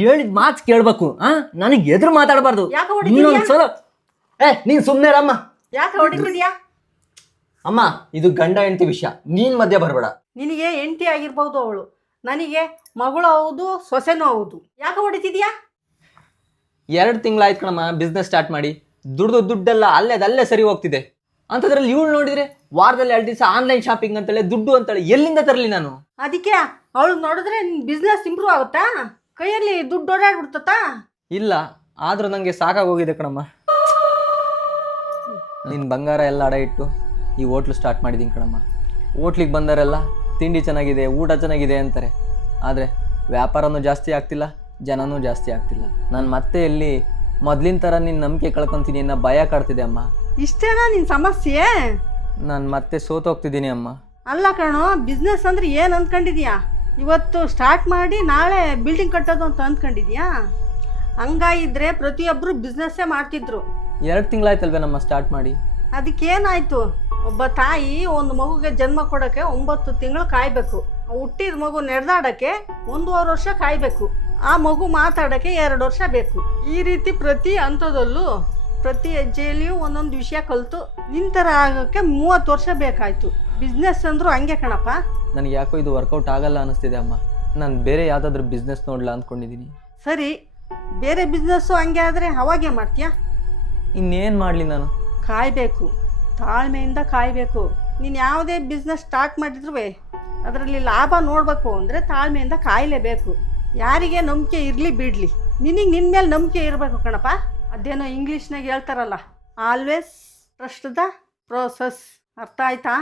ಹೇಳಿದ ಮಾತು ಕೇಳ್ಬೇಕು. ನನಗೆ ಎದುರು ಮಾತಾಡಬಾರ್ದು. ಯಾಕೆ ಹೊಡಿತಿದ್ಯಾ? ಇನ್ನೊಂದ್ಸಲ ನೀನ್ ಸುಮ್ಮನೆ ಅಮ್ಮ. ಯಾಕೆ ಹೊಡಿತಿದ್ಯಾ? ಅಮ್ಮ, ಇದು ಗಂಡ ಹೆಂಡತಿ ವಿಷಯ, ನೀನ್ ಮಧ್ಯೆ ಬರಬೇಡ. ನಿನಗೆ ಹೆಂಡತಿ ಆಗಿರ್ಬೋದು ಅವಳು, ನನಗೆ ಮಗಳು ಹೌದು, ಸೊಸೆನೂ ಹೌದು. ಯಾಕೆ ಹೊಡಿತಿದ್ಯಾ? 2 ತಿಂಗಳಾಯ್ತು ಕಣಮ್ಮ ಬಿಸ್ನೆಸ್ ಸ್ಟಾರ್ಟ್ ಮಾಡಿ. ದುಡ್ಡೆಲ್ಲ ಅಲ್ಲೇ ಸರಿ ಹೋಗ್ತಿದೆ. ಅಂಥದ್ರಲ್ಲಿ ಇವಳು ನೋಡಿದ್ರೆ ವಾರದಲ್ಲಿ 2 ದಿವಸ ಆನ್ಲೈನ್ ಶಾಪಿಂಗ್ ಅಂತೇಳಿ ದುಡ್ಡು ಅಂತೇಳಿ ಎಲ್ಲಿಂದ ತರಲಿ ನಾನು? ಅದಕ್ಕೆ ಅವಳು ನೋಡಿದ್ರೆ ಬಿಸ್ನೆಸ್ ಇಂಪ್ರೂವ್ ಆಗುತ್ತಾ? ಕೈಯಲ್ಲಿ ದುಡ್ಡು ಓಡಾಡ್ಬಿಡ್ತತಾ? ಇಲ್ಲ, ಆದ್ರೂ ನನಗೆ ಸಾಕಾಗೋಗಿದೆ ಕಣಮ್ಮ. ನಿನ್ನ ಬಂಗಾರ ಎಲ್ಲ ಅಡ ಇಟ್ಟು ಈ ಹೋಟ್ಲು ಸ್ಟಾರ್ಟ್ ಮಾಡಿದ್ದೀನಿ ಕಣಮ್ಮ. ಹೋಟ್ಲಿಗೆ ಬಂದವರೆಲ್ಲ ತಿಂಡಿ ಚೆನ್ನಾಗಿದೆ, ಊಟ ಚೆನ್ನಾಗಿದೆ ಅಂತಾರೆ. ಆದರೆ ವ್ಯಾಪಾರನೂ ಜಾಸ್ತಿ ಆಗ್ತಿಲ್ಲ, ಜನನೂ ಜಾಸ್ತಿ ಆಗ್ತಿಲ್ಲ. ನಾನು ಮತ್ತೆ ಎಲ್ಲಿ ಮೊದಲಿನ ಥರ ನಿನ್ನ ನಂಬಿಕೆ ಕಳ್ಕೊತೀನಿ ಅನ್ನೋ ಭಯ ಕಾಡ್ತಿದೆ ಅಮ್ಮ. ಇಷ್ಟೇನಾ ನಿನ್ನ ಸಮಸ್ಯೆ? ನಾನು ಮತ್ತೆ ಸೋತೋಗ್ತಿದ್ದೀನಿ ಅಮ್ಮ. ಅಲ್ಲ ಕಣೋ, ಬಿಸ್ನೆಸ್ ಅಂದ್ರೆ ಏನು ಅಂದ್ಕೊಂಡಿದ್ಯಾ? ಇವತ್ತು ಸ್ಟಾರ್ಟ್ ಮಾಡಿ ನಾಳೆ ಬಿಲ್ಡಿಂಗ್ ಕಟ್ಟೋದು ಅಂತ ಅಂದ್ಕೊಂಡಿದ್ಯಾ? ಹಂಗಾಗಿದ್ರೆ ಪ್ರತಿಯೊಬ್ಬರು ಬಿಸ್ನೆಸ್ಸೇ ಮಾಡ್ತಿದ್ರು. 2 ತಿಂಗಳಾಯ್ತಲ್ವೇ ನಮ್ಮ ಸ್ಟಾರ್ಟ್ ಮಾಡಿ. ಅದಕ್ಕೇನಾಯಿತು? ಒಬ್ಬ ತಾಯಿ ಒಂದು ಮಗುಗೆ ಜನ್ಮ ಕೊಡೋಕ್ಕೆ 9 ತಿಂಗಳು ಕಾಯಬೇಕು. ಹುಟ್ಟಿದ ಮಗು ನಡೆದಾಡೋಕ್ಕೆ 1.5 ವರ್ಷ ಕಾಯಬೇಕು. ಆ ಮಗು ಮಾತಾಡೋಕ್ಕೆ 2 ವರ್ಷ ಬೇಕು. ಈ ರೀತಿ ಪ್ರತಿ ಹಂತದಲ್ಲೂ ಪ್ರತಿ ಹೆಜ್ಜೆಯಲ್ಲಿಯೂ ಒಂದೊಂದು ವಿಷಯ ಕಲಿತು ನಿಂತರ ಆಗೋಕ್ಕೆ 30 ವರ್ಷ ಬೇಕಾಯಿತು. ಬಿಸ್ನೆಸ್ ಅಂದರೂ ಹಂಗೆ ಕಣಪ್ಪ. ನನಗೆ ಯಾಕೋ ಇದು ವರ್ಕೌಟ್ ಆಗಲ್ಲ ಅನ್ನಿಸ್ತಿದೆ ಅಮ್ಮ. ನಾನು ಬೇರೆ ಯಾವುದಾದ್ರೂ ಬಿಸ್ನೆಸ್ ನೋಡಲ್ಲ ಅಂದ್ಕೊಂಡಿದ್ದೀನಿ. ಸರಿ, ಬೇರೆ ಬಿಸ್ನೆಸ್ಸು ಹಂಗೆ ಆದರೆ ಅವಾಗೇ ಮಾಡ್ತೀಯಾ? ಇನ್ನೇನು ಮಾಡಲಿ ನಾನು? ಕಾಯಬೇಕು, ತಾಳ್ಮೆಯಿಂದ ಕಾಯಬೇಕು. ನೀನು ಯಾವುದೇ ಬಿಸ್ನೆಸ್ ಸ್ಟಾರ್ಟ್ ಮಾಡಿದ್ರೂ ಅದರಲ್ಲಿ ಲಾಭ ನೋಡಬೇಕು ಅಂದರೆ ತಾಳ್ಮೆಯಿಂದ ಕಾಯಲೇಬೇಕು. ಯಾರಿಗೆ ನಂಬಿಕೆ ಇರಲಿ ಬಿಡಲಿ, ನಿನಗೆ ನಿನ್ನ ಮೇಲೆ ನಂಬಿಕೆ ಇರಬೇಕು ಕಣಪ್ಪ. ಅದೇನೋ ಇಂಗ್ಲೀಷ್ನಾಗ ಹೇಳ್ತಾರಲ್ಲ, ಆಲ್ವೇಸ್ ಟ್ರಸ್ಟ್ ದ ಪ್ರೋಸೆಸ್. ಅರ್ಥ ಆಯ್ತಾ?